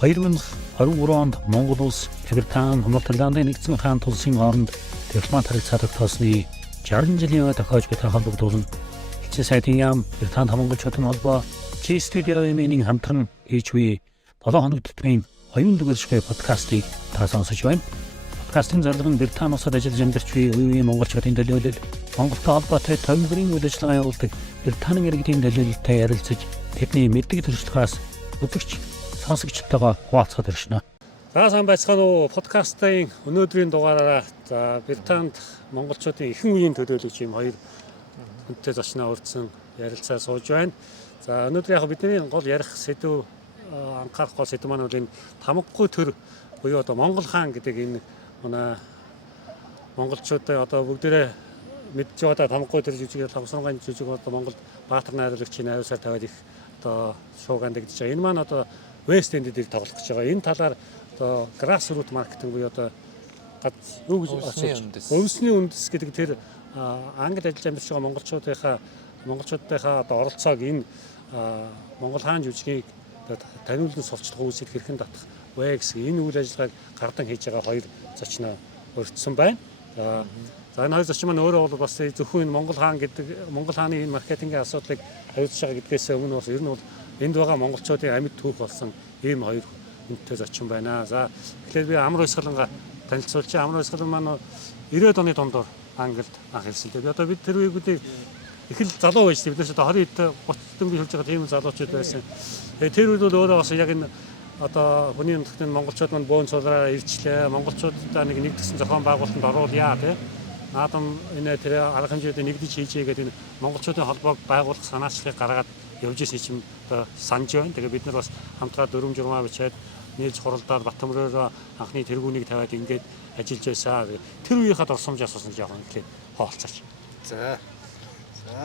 2023 онд Монгол улс Британи, Нидерландын нэгдсэн хаан тулсын хооронд дипломат харилцаа тогтоосны 60 жилийн тохиож буй холбогдуулан Элчин сайдын яам Британи монголчуудын холбоо G-Studio-ийн хамтран хийж буй 7 хоног төтмийн оюун дүгнэлттэй подкастыг та сонсож байна. Подкастын зорилго нь Британи улсад ажиллаж амьдарч буй үеийн монголчуудын төлөөлөл, Монголтой холбоотой төвлөрийн үйл ажиллагаа явуулдаг Британи иргэдийн төлөөлөлтэй ярилцаж тэдний мэддэг төрслөөс үзэгч сонсогчтойгоо хуваалцахад иршнэ. За сайн байцгаана уу. Подкастын өнөөдрийн дугаараараа Британд монголчуудын ихэнх үеийн төлөөлөгч юм хоёр хүнтэй зочноо урьдсан ярилцаа сууж байна. За өнөөдөр яг бидний гол ярих сэдв анхаарах гол сэдв маань бол энэ тамгагүй төр буюу одоо Монгол хаан гэдэг энэ манай монголчуудаа одоо бүгдээрээ мэдж байгаа тамгагүй төр жижиг ламсрангаан жижиг одоо Монгол баатар найруулагчийн аюусаар тавиад их одоо шууганд гэж байгаа. Энэ маань одоо West End-ийг тоглох гэж байгаа. Энэ талаар одоо grassroots marketing буюу одоо өвсний үндэс гэдэг тэр англи ажиллаж амьдарч байгаа монголчуудынхаа одоо оролцоог энэ Монгол хаан жүжигийг таниулан сурчлах үүсэл хэрхэн татах вэ гэсэн энэ үйл ажиллагааг гардан хийж байгаа хоёр зочноо урьдсан байна. За энэ хоёр зочин маань өөрөө бол бас зөвхөн энэ Монгол хааны энэ маркетингийн асуудлыг хариуцж байгаа гэдгээс өмнө бас ер нь бол энд байгаа монголчуудын амьд түүх болсон ийм хоёр хүнтэй зочин байна. За тэгэхээр би Амар Баясгаланга танилцуулж байгаа. Амар Баясгалан маань 90-ад оны дундуур Англид анх ирсэн. Тэгээд одоо бид тэр үеигүүдийг их л залуу байж бид нэрс одоо 20-30 дөнгөж хэлж байгаа тийм залуучууд байсан. Тэр үед бол өөрөө бас яг энэ одоо хүний нөхдөд монголчууд маань бөөн цулаараа ирчлээ. Монголчуудаа нэгдсэн зохион байгуулалтанд оруулъя тий. Наадам энэ тэр арга хэмжээтэй нэгдэж хийжээ гэдэг энэ монголчуудын холбоог байгуулах санаачлалыг гаргаад явж ирсэн юм одоо санаж байна. Тэгээ бид нар бас хамтраа дүрм журмаа бичээд нийлж хуралдаад Батөмрөөр анхны тэргүүнийг тавиад ингээд ажиллаж байсан. Тэр үеийнхээ дурсамж асуусан жоохон ихлэ хаалцаач. За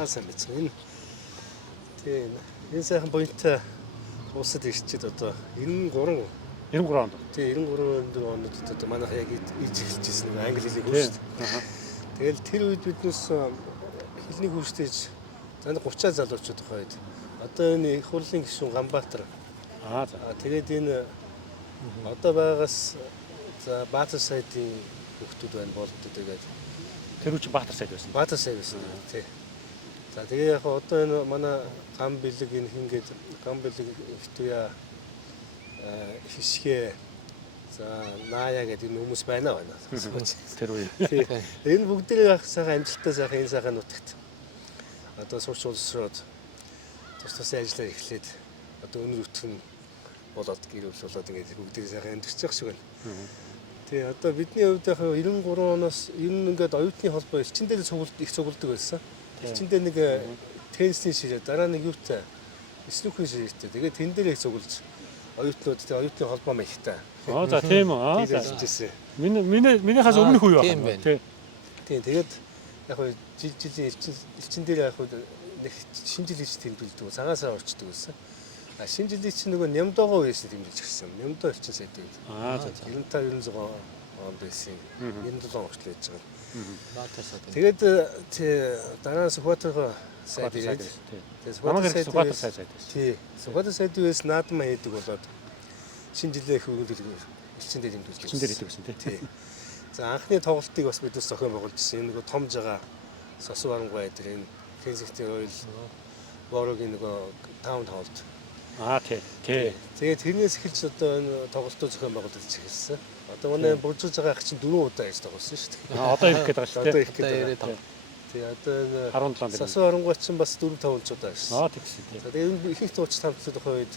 сайн байна. Тийм энэ сайхан буянтай улсад ирчихэд одоо 93 онд. Тийм 93 онд одоо манайх яг ирж эхэлжсэн нэг англи хэлийг хөөс. Тэгэл тэр үед биднээс хэлний хурцтайж зан 30 залуучууд хойд. Одоо энэ их хурлын гишүүн Ганбаатар. Тэгээд энэ одоо байгаас за Баатар сайдын хүүхдүүд байна болдог тэгээд тэр үчи Баатар сайд байсан. Баатар сайд байсан тий. За тэгээ яг одоо энэ манай гам бэлэг энэ хингээд гам бэлэг ихтуя хишгэ за наая гэдэг энэ хүмүүс байна. Тэр үе. Энэ бүгдээ яг сайхан амжилттай сайхан энэ сайхан нутагт одоо сурч улсроод тус ажиллаа эхлээд одоо өнөр өтгөн болоод гэр бүл болоод ингээд бүгдээ сайхан амьдарч байгаа шиг байна. Тэгээ одоо бидний хувьд яг 93 оноос ер нь ингээд оюутны холбоо элчин дээр их цугулдаг байсан. Элчин дээр нэг теннисийн ширээ дараа нэг юутай снукерийн ширээтэй. Тэгээд тэн дээр их цугулж оюутнуудтай оюутны холбоо мэхтэй. За тийм үү. За. Минийхээс өмнөх үе байна. Тийм тэгээд яг жилийн элчин дээр яг нэг шинэ жилийн тэмдэглэдэг. Цагаасаа орчдөг байсан. Шинэ жилийн чинь нөгөө нямдоогоо байсан тэмдэглэж гисэн. Нямдоо элчин сайд үед. 95-900 онд байсан. 97 он хүртэл байж байгаа. Тэгээд дараа нь Сүхбаатар сайд ирээд. Тэгээд Сүхбаатар сайд байсан. Тий. Сүхбаатар сайд үеэс наадмаа хийдэг болоод шинэ жилийн их хөвгөлөг элчин дээр тэмдэглэж. Элчин дээр хийдэг байсан тий. За анхны тоглолтыг бас биднес зохион байгуулжсэн. Энэ нөгөө том жага Сосу Барангуй дээр энэ Kensington Royal Borough-ийн нөгөө таун хоолд. Тий. Тэгээд тэрнээс эхэлж одоо энэ тоглолтоо зохион байгуулж эхэлсэн. Одоо манай буржуулж байгаа ах чинь 4 удаа яаж тоглосон шүү дээ. Одоо ирэх гээд байгаа шүү дээ. Одоо ирэх гээд байгаа. Тэгээ одоо энэ Сосу Барангуй чинь бас 4-5 удаа байсан. Тэгсэн тий. За тэгээд энэ ихэнх тууч хамтлагийн хувьд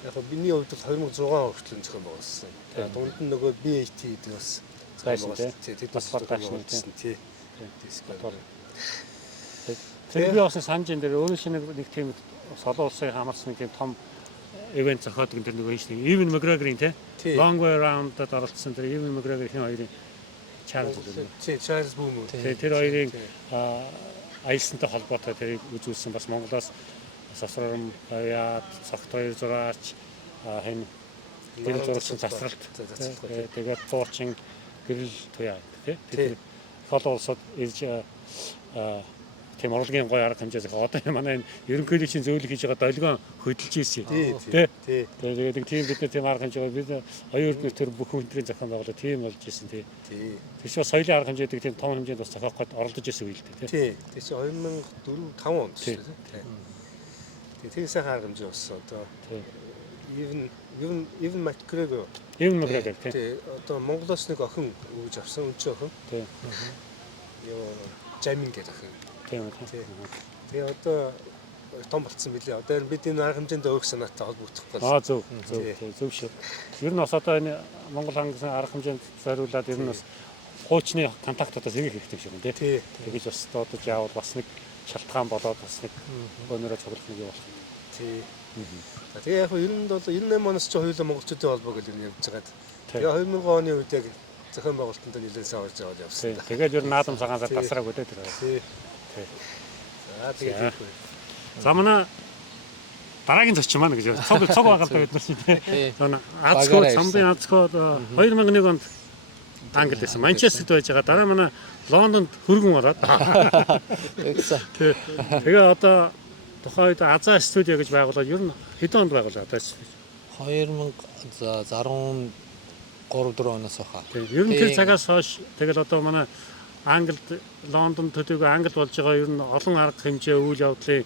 яг миний хувьд бол 2006 хүртэл зохион байгуулсан. Тэгээд дунд нь нөгөө BAT гэдэг бас байсан тий. Бас байгуулсан тий. Тэр би бас санаж энэ дээр өөрөөр нэг тийм солон улсын хамаарсан нэг тийм том ивент зохиодог энэ нэг юм. Ewan McGregor-ийн тий. Long Way Around-д оролцсон тэр Ewan McGregor-ийн хоёрын Charles Boom. Тэр хоёрын аялсантай холбоотой тэрийг үзүүлсэн бас Монголоос Сосром яа цагт хоёр зураач хэн гэрэл зурагчийн засралт тэгээд форчин гэрэл туяа тий. Тэр холон улсад ирж тийм урлагийн гоё арга хэмжээ зах. Одоо манай ерөнхийлөгчийн зөвлөх хийж байгаа долгион хөдөлж ийсэн. Тий. Тэгээд тийм бид нар тийм арга хэмжээ бид оюун эрдэнэ төр бүх хүндрийн зохион байгуулалт тийм болж ийсэн тий. Тэр чинь соёлын арга хэмжээдэг тийм том хэмжээнд бас зохиох гээд оролдож ийсэн үйл дээ тий. Тэр чинь 2004-5 онд шүү дээ. Тэр сайхан арга хэмжээ болсон. Одоо even McGregor тий. Одоо Монголоос нэг охин үүж авсан өнчөө охин. Тий. Юу Жамин гэдэг охин. Тийм. Тэгээ одоо том болцсон билээ. Одоо бид энэ арга хэмжээнд өөрх санаатай холбогдох гэж. Зөв шүү. Ер нь бас одоо энэ Монгол хангасан арга хэмжээнд зориулаад ер нь бас хуучны контактуудаас ирэх хэрэгтэй шиг юм тий. Тэгэж бас одоо яавал бас нэг шалтгаан болоод бас нэг өнөрөө цуглах нэг юм болох. Тий. Тэгээ яг ер нь бол 98 оноос ч хоёулаа монголчуудын холбоо гэж юм явж байгаад. Тэгээ 2000 оны үед яг зохион байгуулалтанд нэлээд саварж байгаа явсан. Тэгээд ер нь наадам цагаансаар тасраг үдээ тэр. Тий. Тэгээд за манай дараагийн зочин маань гэж цог байгальтай бид нар чинь тий. Азко цамбын Азко 2001 онд Англид байсан. Манчестерт байж байгаа. Дараа манай Лондонд хөргөн ороод. Тэгээ одоо тухайн үед Азаа студио гэж байгуулаад ер нь хэдэн онд байгуулаад байсан? 2013 4 оноос хаа. Ер нь тэр цагаас хойш тэгэл одоо манай Англид Лондонд төдийгүй Англи болж байгаа ер нь олон арга хэмжээ үйл явдлын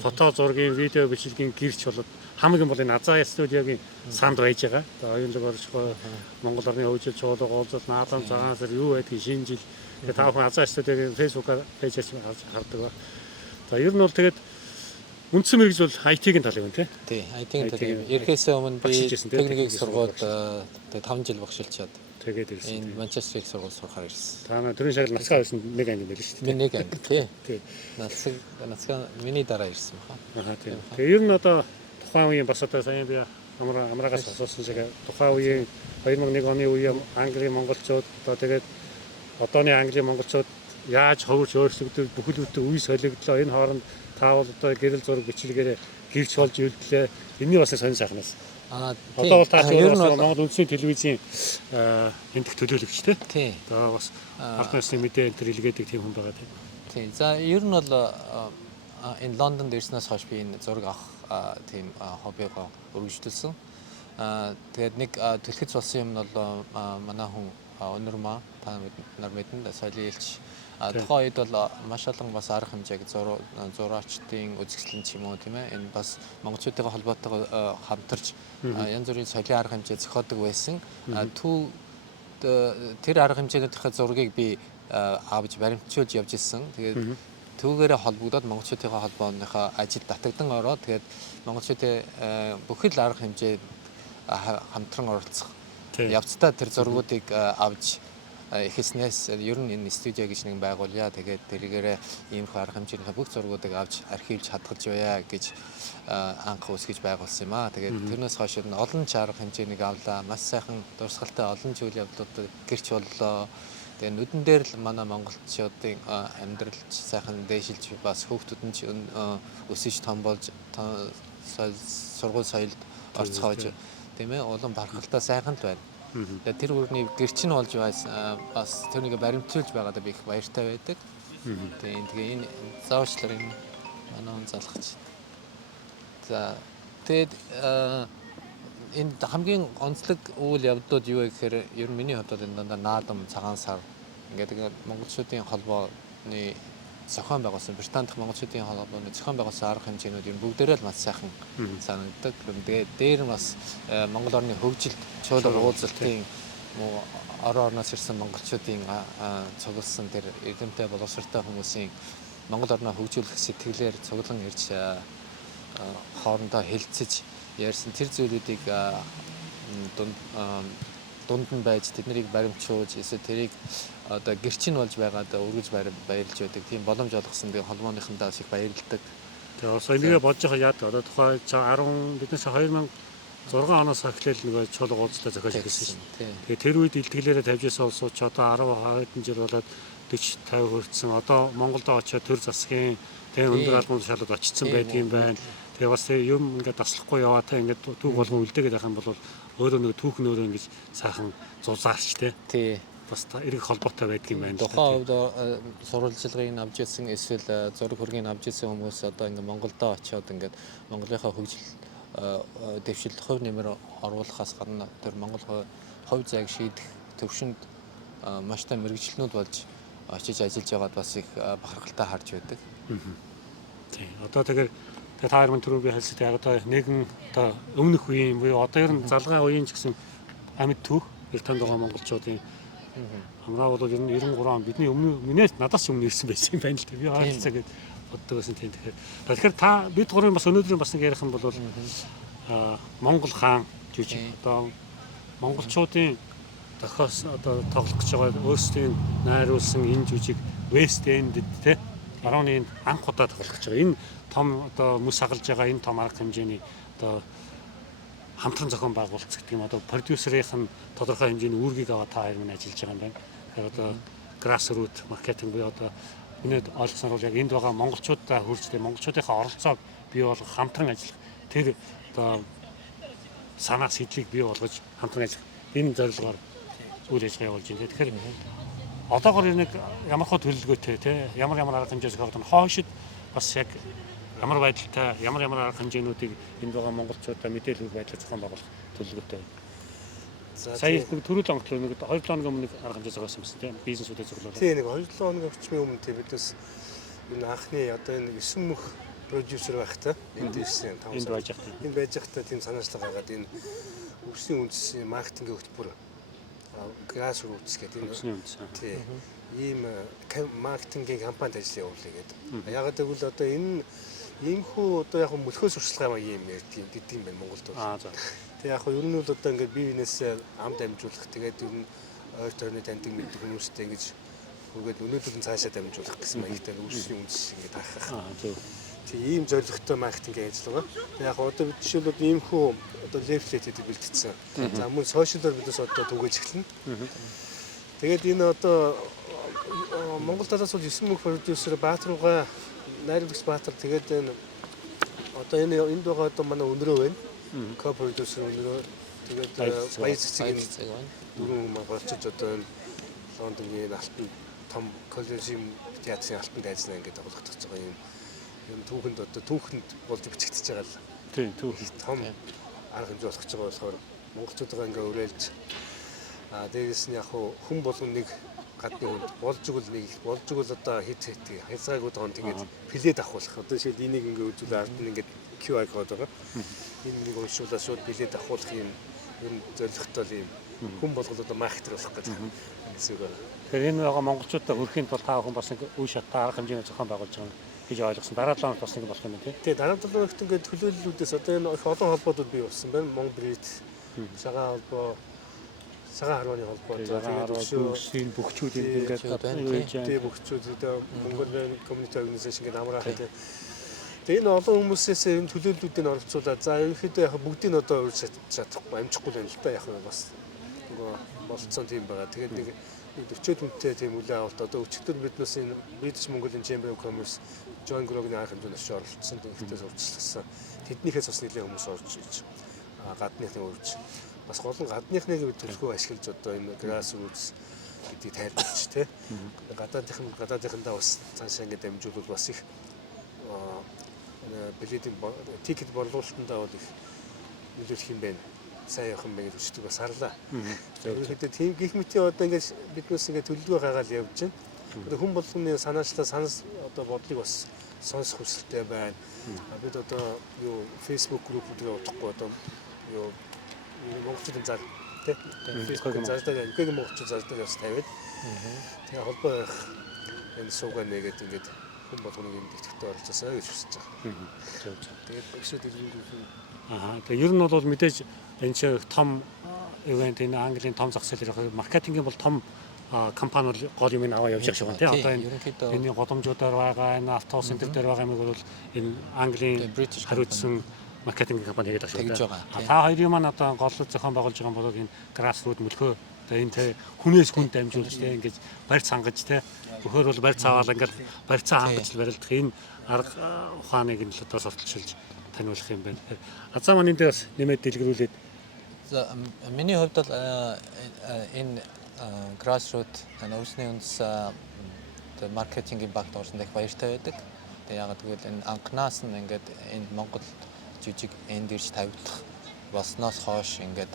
фото зургийн видео бичлэгийн гэрч болоод хамгийн бол энэ Азаа студиогийн санд байж байгаа. Одоо оюунлаг оршихой Монгол орны хөгжил чуулга уулзалт наадам цагаансаар юу байдгийг шинэ жил та бүхэн Азаа студиогийн фэйсбүүкээр пэйжээс хардаг ба. За ер нь бол тэгээд үндсэн мэргэжил бол IT-ийн тал юм тий. Тий, IT-ийн тал юм. Ерхээсээ өмнө би техникийн сургуульд 5 жил багшилчаад тэгээд ирсэн. Энэ Манчестер их сургууль сурахаар ирсэн. Та түрүүн шагнал насгаа байсан нэг анги байл шүү дээ. Нэг анги тий. Насгаа миний дараа ирсэн баха. Тийм. Тэгээ ер нь одоо тухайн үеийн бас одоо сая би амраагаас асуусан шиг тухайн үеийн 2001 оны үеийн Английн монголчууд одоо тэгээд одооны Английн монголчууд яаж ховж өөрсдөө бүхэл бүтэн үе солигдлоо. Энэ хооронд таавал одоо гэрэл зураг бичлэгээр гэрч болж үлдлээ. Энэний бас сонир сайхнаас. Одоо бол таач Монгол үндэсний телевизийн эндх төлөөлөгч тий. Одоо бас албан ёсны мэдээ энэ төр илгээдэг тийм хүн байгаа тий. Тий. За ер нь бол энэ Лондонд ирснээс хойш би энэ зураг авах тийм хоббигоо өргөжтөлсөн. Тэгээд нэг төлөхөц болсон юм нь бол манай хүн Өнөрмаа та нар мэднэ соёлын элч. Тухайн үед бол маш олон бас арга хэмжээг зураачдын үзэсгэлэн ч юм уу тийм ээ энэ бас монголчуудын холбоотойгоо хамтарч янз бүрийн соёлын арга хэмжээ зохиодог байсан. Тэр арга хэмжээнийхээ зургийг би авч баримтжуулж явж ирсэн. Тэгээд түүгээрээ холбогдоод монголчуудын холбооныхоо ажилд татагдан ороод тэгээд монголчуудын бүхэл арга хэмжээд хамтран оролцох явцдаа тэр зургуудыг авч эхэлснээс ер нь энэ студио гэж нэг байгуулъя. Тэгээд тэргээрээ ийм арга хэмжээний бүх зургуудыг авч архивж хадгалж байя гэж анх үсгэж байгуулсан юм аа. Тэгээд тэрнээс хойш нь олон ч арга хэмжээнийг авлаа. Маш сайхан дурсгалтай олон ч үйл явдлууд гэрч боллоо. Тэгээд нүдэн дээр л манай монголчуудын амьдрал сайхан дээшилж бас хүүхдүүд нь ч өсөж том болж сургууль соёлд орцгоож тийм ээ улам бархалтай сайхан л байна. Тэгээд тэр үрний гэрчин болж бас тэрнийг баримтжуулж байгаадаа би их баяртай байдаг. Тэгээ энэ заавчлаар энэ манай хүн залхаж. За тэгээд энэ хамгийн онцлог үйл явдлууд юу вэ гэхээр ер нь миний хувьд энэ дандаа наадам цагаан сар ингээд монголчуудын холбооны зохион байгуулсан Британи дахь монголчуудын холбооны зохион байгуулсан арга хэмжээнүүд юм бүгдээрээ л маш сайхан санагддаг. Тэгээд дээр бас Монгол орны хөгжилд чуулга уулзалтын орноос ирсэн монголчуудын цугласан тэр эрдэмтэй боловсролтой хүмүүсийн Монгол орноо хөгжүүлэх сэтгэлээр цуглан ирж хоорондоо хэлцэж ярьсан тэр зүйлүүдийг дунд нь байж тэднийг баримтжуулж эсвэл тэрийг одоо гэрчин болж байгаад өргөж баярлж байдаг. Тийм боломж олгосон тийм холбооныхондоо их баярлдаг. Тэгээ бас энэгээ бодож байгаа яад одоо тухай 10 биднээс 2006 оноос эхлээл нөгөө чуулга уулзалтаа зохиож ирсэн шүү. Тэгээ тэр үед илтгэлээрээ тавьж байсан улсууд ч одоо 10 хэдэн жил болоод 40 50 хүрсэн. Одоо Монголд очиод төр засгийн тэгээ өндөр албан шалгалт очсон байдгийн байна. Тэгээ бас юм ингээд таслахгүй яваатай ингээд түүх болгон үлдээгээд байх юм бол өөрөө нэг түүх нөөрөө ингэж сайхан зузаарч тий. бас эрэг холбоотой байдаг юм байна. Тухайн хувьд сурвалжлагыг авч ирсэн эсвэл зураг хүргийг авч ирсэн хүмүүс одоо ингээд Монголдо очиод ингээд Монголынхаа хөгжил дэвшилт хувь нэмэр оруулахаас гадна тэр Монгол хувь зайг шийдэх төвшөнд маш том мэрэгчлэнүүд болж очиж ажиллаж байгаад бас их бахархалтай харж байдаг. Тийм. Одоо тэгэхээр та хоёр мань түрүү би хэлсэд яг одоо нэгэн одоо өмнөх үеийн буюу одоо ер нь залгаа үеийн ч гэсэн амьд төв эртанд байгаа монголчуудын амраа бол ер нь 93 он бидний өмнөөс надаас өмнө ирсэн байсан юм байна л да. Би хаалцаа гэж боддог байсан тийм. Тэгэхээр та бид гурван бас өнөөдрийн бас нэг ярих юм бол Монгол хаан жүжиг одоо монголчуудын дохоос одоо тоглох гэж байгаа өөрсдийн найруулсан энэ жүжиг West End те 10-ны анх удаа тоглох гэж байгаа. Энэ том одоо мөс хагалж байгаа энэ том арга хэмжээний одоо хамтран зохион байгуулалт гэдэг юм одоо продюсерийнх нь тодорхой хэмжээний үүргийг аваад та хоёр мань ажиллаж байгаа юм байна. Тэгэхээр одоо grassroots маркетинг буюу одоо миний ойлгосноор бол яг энд байгаа монголчуудаа хүрчтэй монголчуудынхаа оролцоог бий болгох хамтран ажиллах тэр одоо санаа сэтлийг бий болгож хамтран ажиллах энэ зорилгоор үйл ажиллагаа явуулж байна. Тэгэхээр одоогоор нэг ямар хөө төлөвлөгөөтэй те ямар арга хэмжээс гаргах нь хойшид бас яг ямар байдалтай ямар арга хэмжээнүүдийг энд байгаа монголчуудаа мэдээлэл байдлаар зохион байгуулах төлөвлөгөөтэй. Сая нэг түрүүл онцлог нэг 2-7 хоногийн өмнө арга хэмжээ зохиосон юмсан тийм бизнесүүдэд зөвлөлөө. Тийм нэг 2-7 хоногийн орчмын өмнө тийм бидээс энэ анхны одоо энэ 9 мөх продюсер байхтай энд ирсэн 5 энд байж байгаа. Энд байж байхдаа тийм санаачлага гаргаад энэ өвсний үндэсний маркетингийн хөтөлбөр grassroots гэдэг энэ тийм ийм маркетингийн компанид ажил явуулъя гэдэг. Яг гэвэл одоо энэ иймхүү одоо яг мөлхөөс уршлагаа юм гэдэг юм байна Монголд. Тэг яг ер нь бол одоо ингээд бие биенээсээ амд амжуулах тэгээд ер нь ойр тойрны таньдаг мэддэг хүмүүстэй ингэж үгээд өнөөдөр нь цаашаа дамжуулах гэсэн маягтай үүсний үндэс ингээд хаах. Тийм ийм зорилготой маркетингийн ажиллагаа. Тэг яг одоо бид жишээлбэл иймхүү одоо лефлет гэдэг бэлтгэсэн. За мөн сошиалор бидээс одоо түгэж эхэлнэ. Тэгээд энэ одоо Монгол талаас бол 9 мөнх продюсер Баатарууга найруулагч Баатар тэгээд энэ одоо энд байгаа одоо манай өнрөө байна. Co-producer өнрөө тэгээд баяр цэцгийн дөрвөн монголчууд одоо энэ Лондонгийн алтан том коллежийн театрын алтанд ажиллана ингээд тоглох гэж байгаа юм түүхэнд одоо түүхэнд болж бичигдэж байгаа л. Тийм түүх том арга хэмжээ болох гэж байгаа болохоор монголчуудаа ингээд уриалж дээрээс нь яг хүн болгон нэг гадны хүнд болж игэл одоо хит хязгааргүй тоон тэгээд плед авахулах. Одоо жишээл энийг ингээд үзүүл ард нь ингээд QR код байгаа. Энийг уншуулаад шууд плед авахулах юм зорилготой юм хүн болгол одоо маркетер болох гэдэг хэсэг байна. Тэгэхээр энэ байгаа монголчуудаа хөрөхийн тулд та хүн бас нэг үе шатаа арга хэмжээний зохион байгуулж байгаа гэж ойлгосон. Дараа 7 хоногт бас нэг болох юм байна тийм. Тэгээ дараа 7 хоногт ингээд төлөөллүүдээс одоо энэ их олон холбоодууд бий болсон байна. Монбрид, цагаан холбоо, цагаан харваны холбоо, тэгээд өсвийн бөхчүүд ингээд тийм бөхчүүд одоо Mongolian Community Organization гэдэг амраа гэдэг. Тэгээ энэ олон хүмүүсээс энэ төлөөллүүдийг оролцуулаад за ерөнхийдөө яг бүгдийг нь одоо урьж чадахгүй амжихгүй л юм л та яг бас нөгөө болцсон тийм байгаа. Тэгээд нэг 40 хүнтэй тийм үйл авалт одоо өчигдөр биднээс энэ British Mongolian Chamber of Commerce John Grog-ийн арга хэмжээнд оролцсон тэгтээ сурчласан. Тэднийхээс бас нэлээд хүмүүс орж иж гадныхны урьж бас гол нь гадныхныг төлхөө ашиглаж одоо энэ grassroots гэдгийг тайлбарч тий. Гадаадынхандаа бас цаашаа ингээд дамжуулбал бас их билетийн тикет борлуулалтандаа бол их нөлөөлөх юм байна. Сайн явах юм байна гэж үздэг бас харлаа. Өөрөөр тийм гих мэтийн одоо ингээд биднээс ингээд төлөвлөгөө гаргаад явж байна. Одоо хүн болгоны санаачлаа одоо бодлыг бас сонсох хүсэлтэй байна. Бид одоо юу Facebook группүүдээ удахгүй одоо юу монголчуудын зар тий Facebook зардаа гэг монголчууд зардаа бас тавиад тэгээ холбоо байх энэ суугаа нэгээд ингээд хүн болгоныг энэ дэвтэгтээ оролцоосаа гэж хүсэж байгаа. Тэгээд өшөөд ирсэн. Тэгээ ер нь бол мэдээж энэ чинь том ивент энэ Английн том зах зээл ирэх маркетингийн бол том компани бол гол юм аваа явж байгаа шүү дээ. Одоо энэ голомжуудаар байгаа энэ автобус центр дээр байгаа юм бол энэ Английн хариуцсан маркетинг компани гэдэг шүү дээ. Та хоёрын маань одоо гол зохион байгуулж байгаа юм бол энэ grassroots мөлхөө энэ тэ хүнээс хүн дамжуулж тэ ингэж барьц хангаж тэ бөхөр бол барьц аваад ингээд барьцаа хангаж барилдах энэ арга ухааныг нь л одоо сурталчилж таниулах юм байна. Азаа маань энэ дээр бас нэмээд дэлгэрүүлээд за миний хувьд бол энэ grassroots нөөцний үндэс маркетингийн багт орсон дэх баяртай байдаг. Тэгээ яг тэгвэл энэ анхнаас нь ингээд энд Монгол жижиг энд ирж тавигдах болсноос хойш ингээд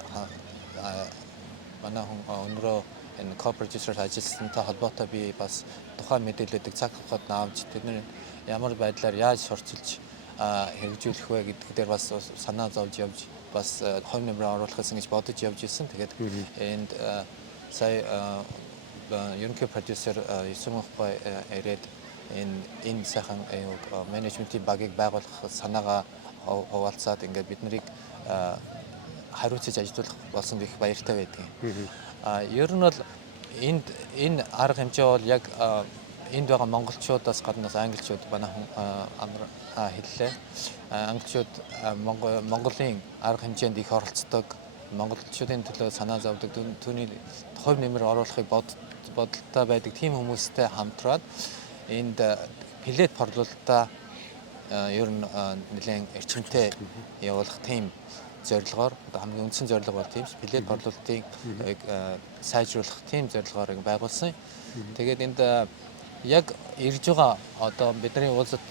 манай хүн өнөрөө энэ co-producer ажилласантай холбоотой би бас тухайн мэдээлэлүүдийг цаг хугацаанд авч тэдний ямар байдлаар яаж сурчилж хэрэгжүүлэх вэ гэдэг дээр бас санаа зовж явж бас хувь нэмрээ оруулахаас ингэж бодож явж ирсэн. Тэгээд энд сая ерөнхий продюсер Юсумхбай ирээд энэ сайхан менежментийн багийг байгуулах санаагаа хуваалцаад ингээд бид нарыг хариуцаж ажиллах болсон гэх баяртай байдаг. Ер нь бол энэ арга хэмжээ бол яг энд байгаа монголчуудаас гаднаас англичууд манай хэллээ. Англичууд Монголын арга хэмжээнд их оролцдог, монголчуудын төлөө санаа зовдөг, түүний хувь нэмэр оруулахыг бодолтой байдаг тийм хүмүүстэй хамтраад энд плет борлуулалтаа ер нь нэлээд эрчимтэй явуулах тийм зорилгоор хамгийн үндсэн зорилго бол тийм плет борлуулалтыг сайжруулах тийм зорилгоор байгуулсан. Тэгээд энд яг ирж байгаа одоо бидний уулзалт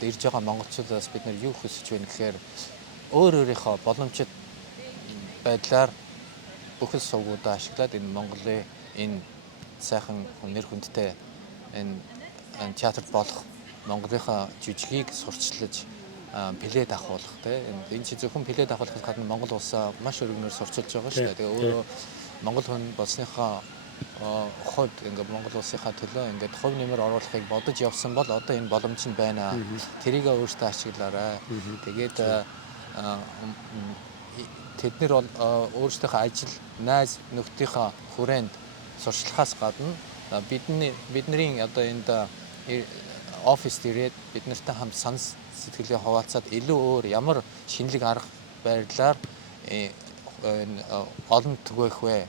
ирж байгаа монголчуудаас бид нар юу хүсэж байна гэхээр өөрийнхөө боломжит байдлаар бүхэл сувгуудаа ашиглаад энэ Монголын энэ сайхан нэр хүндтэй энэ театрт болох Монголынхаа жижигийг сурчлаж плед ахуулах тийм энэ чи зөвхөн плед ахуулахаас гадна Монгол улсаа маш өргөнөөр сурчилж байгаа шүү дээ. Тэгээ өөрөө Монгол хүн болсныхаа хувьд ингээд Монгол улсынхаа төлөө ингээд хувь нэмэр оруулахыг бодож явсан бол одоо энэ боломж нь байна. Тэрийг өөртөө ашиглаарай. Тэгээд тэд нар бол өөрсдийнхөө ажил, найз нөхдийнхөө хүрээнд сурчлахаас гадна бидний одоо энд оффист ирээд бид нартай хамт санс сэтгэлээ хуваалцаад илүү өөр ямар шинэлэг арга барилаар олон түгээх вэ?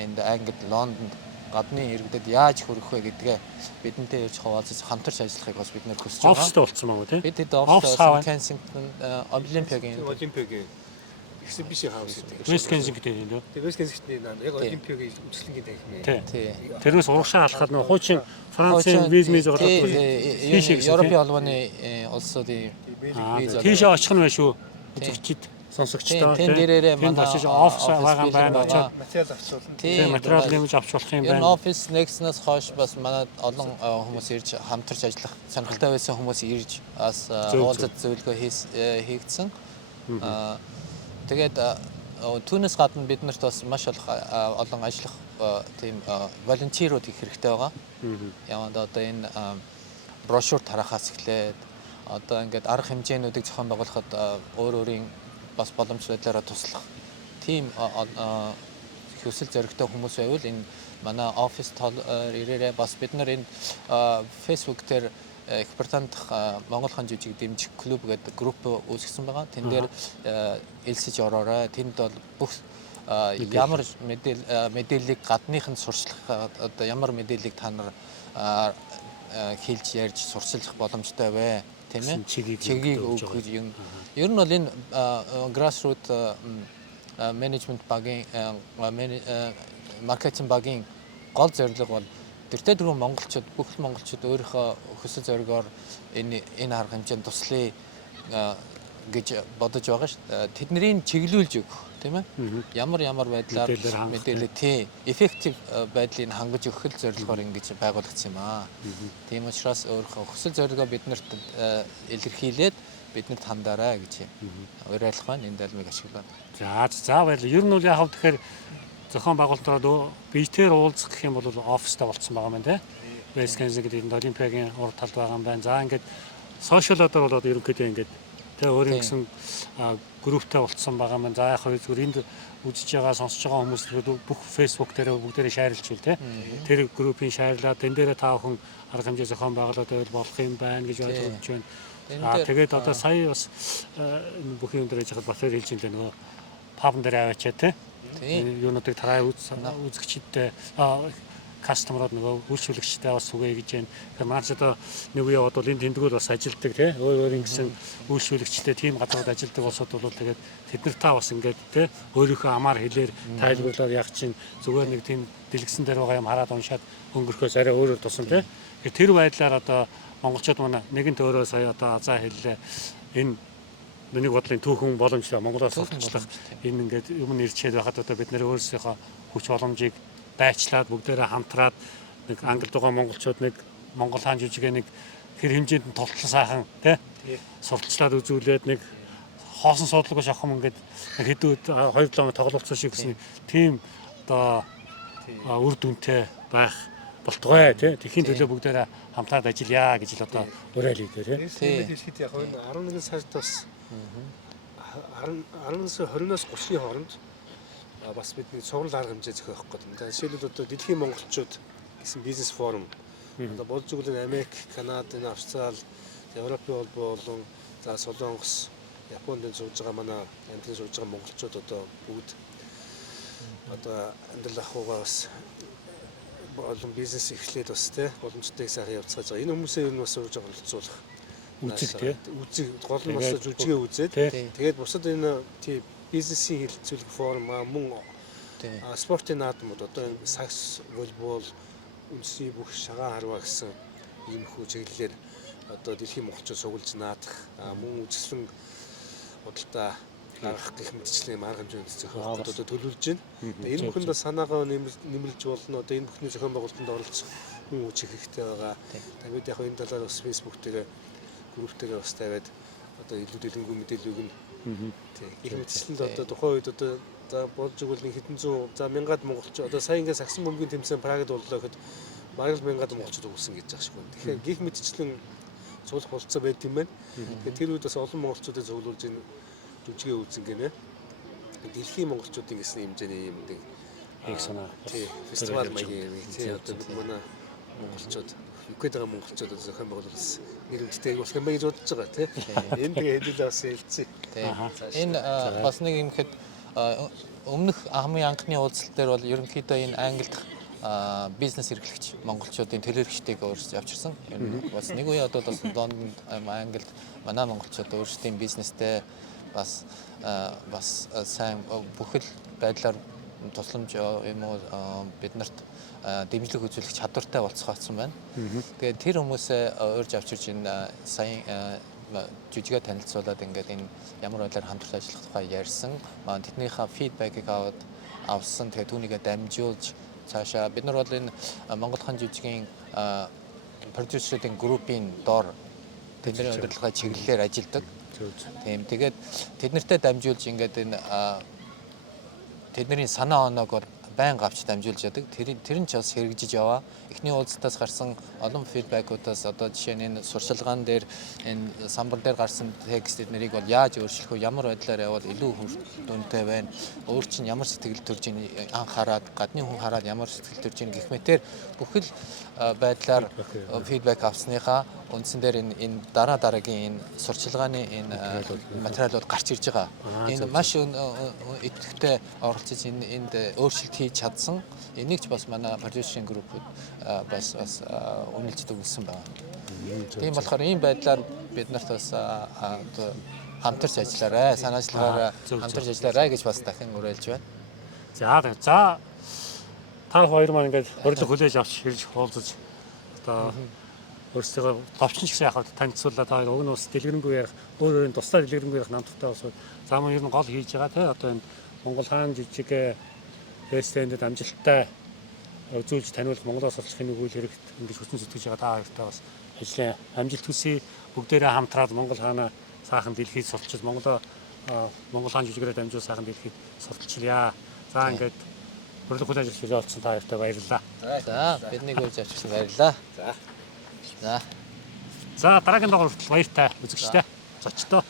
Энд Англид, Лондонд гадны иргэдэд яаж хүрэх вэ гэдгээ бидэнтэй ирж хуваалцаж хамтарч ажиллахыг бас бид нэр хүсэж байгаа. Оффистэй болцсон байгаа тийм. Бид оффис Кенсингтон Олимпиагийн exhibition house гэдэг. West Kensington тийм үү? Тэгээ West Kensington яг Олимпиагийн өмчлөнгийн танхимын. тий. Тэрнээс урагшаа алхаад нөө хуучин Францын виз ороод Европын албаны улсуудын виз тийшээ очих нь байна шүү. Үзэгчид сонсогчдоо тэн дээрээ манай офис байгаа байна очоод материал авчруулна. тийм материал нэмж авч болох юм байна. байна. Офис Next-наас хойш бас манай олон хүмүүс ирж хамтарч ажиллах сонирхолтой байсан хүмүүс ирж бас уулзалт зөвлөгөө хийгдсэн. Тэгээд түүнээс гадна бид нарт бас маш олон ажиллах тийм волонтерууд их хэрэгтэй байгаа. Яванд одоо энэ брошюр тарахаас эхлээд одоо ингээд арга хэмжээнүүдийг зохион байгуулахад өөр өөрийн бас боломж байдлаараа туслах тийм хүсэл зоригтой хүмүүс байвал энэ манай офис ирээрээ бас бид нар энэ Facebook дээр Их Британд Монголын жижиг дэмжих клуб гэдэг групп үүсгэсэн байгаа. Тэн дээр элсэж ороорой. Тэнд бол бүх ямар мэдээллийг гадных нь сурчлах одоо ямар мэдээллийг та нар хэлж ярьж сурчилах боломжтой вэ? Тийм ээ? Чигийг өгөх юм. Ер нь бол энэ grassroots management багийн маркетинг багийн гол зорилго бол тэртээ дөрвөн монголчууд бүхэл монголчууд өөрийнхөө хүсэл зоригоор энэ арга хэмжээнд туслая гэж бодож байгаа шүү. Тэднийг чиглүүлж өгөх, тийм ээ? Ямар байдлаар мэдээлэл тий эффектив байдлыг хангаж өгөх зорилгоор ингэж байгуулагдсан юм аа. Тийм учраас өөрийнхөө хүсэл зоригоо биднэрт илэрхийлээд биднэрт хандаарай гэж уриалах байна. Энэ далмыг ашиглаад. За баярлалаа. Ер нь бол яхав тэгэхээр зохион байгуулалтаар биетээр уулзах гэх юм бол оффистай болцсон байгаа юм байна тийм. West Kensington Олимпиагийн урд талд байгаа юм байна. За ингээд сошиалодор болоод ерөнхийдөө ингээд тэгээ өөрийн гэсэн групптэй болцсон байгаа юм. За яг зүгээр энд үзэж байгаа сонсож байгаа хүмүүс бүх Facebook дээр бүгдээрээ шеэрлж байна тийм. Тэр группийн шеэрлаад энэ дээр та бүхэн арга хэмжээ зохион байгуулалт болох юм байна гэж ойлгож байна. Тэгээд одоо сая бас бүхэн юм дээр яхад батар хэлж байна нөгөө пабн дээр аваачаа тийм. Юунуудыг тараа үзэгчдээ кастомерууд нөгөө үйлчлүүлэгчтэй бас түгээ гэж байна. Тэгэхээр маань ч одоо нэг үе яваад бол энэ тэмдгүүд бас ажилддаг тий. Өөр ингэсэн үйлчлүүлэгчтэй тийм газрууд ажилддаг улсууд бол тэгээд тэд нартай бас ингээд тий өөрийнхөө амаар хэлээр тайлбарлаад яг чинь зүгээр нэг тийм дэлгэсэн дээр байгаа юм хараад уншаад өнгөрөхөөс арай өөрөөр тусан тий. Тэр байдлаар одоо монголчууд манай нэгэнт өөрөө сая одоо азаа хэллээ. Энэ нэг бодлын түүхэн боломжтой Монголоос сурталчлах энэ ингээд юм нэрчээд байхад одоо бид нэр өөрсдийнхөө хүч боломжийг байчлаад бүгдээрээ хамтраад нэг Англид байгаа монголчууд нэг Монгол хаан жүжигээ нэг хэр хэмжээнд нь толтлон сайхан тий сурталчлаад үзүүлээд нэг хоосон суудлага шахам ингээд хэдүүд 2 км тоглолцсон шиг гэсэн тийм одоо үр дүнтэй байх болтугай тий. Тэхийн төлөө бүгдээрээ хамтаад ажиллая гэж л одоо уриалъя тий. Тийм хэлэхэд яг энэ 11 сард бас 19-с 20-оос 30-ны хооронд бас бидний цуврал арга хэмжээ зохиох гэдэг. За жишээлбэл одоо дэлхийн монголчууд гэсэн бизнес форум одоо болж өгөл Америк, Канада, Австрали, Европын холбоо болон за Солонгос, Японд сууж байгаа манай амтлан сууж байгаа монголчууд одоо бүгд одоо амьдрал ахуйгаа бас болон бизнес эхлээд бас тий боломжтой сайхан явцгааж байгаа. Энэ хүмүүсээ юу бас сууж байгаа болцуулах. Үзэг гол нь бас жүжигээ үзээд тэгээд бусад энэ тий бизнесийн хилцүүлэг форум мөн спортын наадмууд одоо энэ сакс, волейбол, үндэсний бүх шагаан харваа гэсэн ийм их чиглэлээр одоо дэлхийн монголчууд сугалж наадах мөн үжиглэн бодолтой гаргах гэх мэтчлийн арга хэмжээнд зохиолд одоо төлөвлөж байна. Энэ бүхэнд бас санаагаа нэмэлж болно. Одоо энэ бүхний зохион байгуулалтанд оролцох хүн үуч хэрэгтэй байгаа. Тэгээд яг энэ талаар бас Facebook дээр групптэйгээ бас тавиад одоо илүү дэлгэнгүй мэдээллийг нь гэх мэтчлэнд одоо тухайн үед одоо за болж игэл нэг хэдэн зуун за мянгаад монголч одоо сая ингээд сагсан бөмбөгийн тэмцээн Прагад боллоо гэхэд бараг л мянгаад монголчууд өгсөн гэж байгаа шиг байна. Тэгэхээр гих мэтчлэн суулгах болцоо байт юм байна. Тэгэхээр тэр үед бас олон монголчуудыг зөвлүүлж энэ жүжигээ үзэн гинэ. Дэлхийн монголчуудын гэсэн хэмжээний юм нэг санаа. Фестивал маягийн тий одоо манай монголчууд үгээд байгаа монголчууд зохион байгуулалт нэр үнэтэй болох юм байна гэж бодож байгаа тий. Энэ тэгээ хэдүүлээ бас хэлцээ. Энэ бас нэг юм хэд өмнөх хамгийн анхны уулзалт дээр бол ерөнхийдөө энэ Англид бизнес эрхлэгч монголчуудын төлөөлөгчдийг өөрсдөө авчирсан. Бас нэг үе одоо бас Лондонд Англид манай монголчууд өөрсдийн бизнестэй бас сайн бүхэл байдлаар тусламж юм уу биднэрт дэмжлэг үзүүлэх чадвартай болцгоодсон байна. Тэгээд тэр хүмүүсээ урьж авчирч энэ сайн жүжигээ танилцуулаад ингээд энэ ямар байдлаар хамтран ажиллах тухай ярьсан. Тэднийхээ фидбэкийг авсан. Тэгээд түүнийгээ дамжуулж цаашаа бид нар бол энэ Монгол хаан жүжигийн продюсеруудын группийн доор тэдний удирдлагын чиглэлээр ажилладаг. Тийм тэгээд тэднэртэй дамжуулж ингээд энэ тэдний санаа оноог бол байнга авч дамжуулж яадаг. Тэр нь ч бас хэрэгжиж яваа. Эхний уулзалтаас гарсан олон фидбэкүүдээс одоо жишээ нь энэ сурчлагаан дээр энэ самбар дээр гарсан текст эднэрийг бол яаж өөрчлөх вэ? Ямар байдлаар явал илүү дүнтэй байна? Өөр чинь ямар сэтгэл төрж ийн анх хараад, гадны хүн хараад ямар сэтгэл төрж ийн гэх мэтээр бүхэл байдлаар фидбэк авсныхаа үндсэн дээр энэ дараагийн энэ сурчлагааны энэ материалууд гарч ирж байгаа. Энэ маш идэвхтэй оролцож энд өөрчлөлт хийж чадсан. Энийг ч бас манай продюсерийн группуд бас үнэлж төгссөн байна. Тийм болохоор ийм байдлаар бид нарт бас хамтарч ажиллаарай, санаачлаараа хамтарч ажиллаарай гэж бас дахин уриалж байна. За та хоёр маань ингээд урилга хүлээж авч ирж уулзаж одоо өөрсдөө товчхон ч гэсэн яхад танилцуулаад та уг нь бас дэлгэрэнгүй ярих өөрөөр нь тусдаа дэлгэрэнгүй ярих намттай бас за маань ер нь гол хийж байгаа тий одоо энэ Монгол хаан жижиг ресторанд амжилттай үзүүлж таниулах Монголоос олох нэг үйл хэрэгт ингэж хүчин зүтгэж байгаа та хоёртай бас ажлын амжилт хүсье бүгдээрээ хамтраад Монгол хаанаа сайхан дэлхийд сурталчил Монгол хаан жижигээрээ дамжуул сайхан дэлхийд сурталчилъя. За ингээд урилга хүлээж авч олцсон та хоёртай баярлалаа. За биднийг урьж авчирсан баярлалаа. За дараагийн дугаар хүртэл баяртай үзэгчтэй. Зочдоо.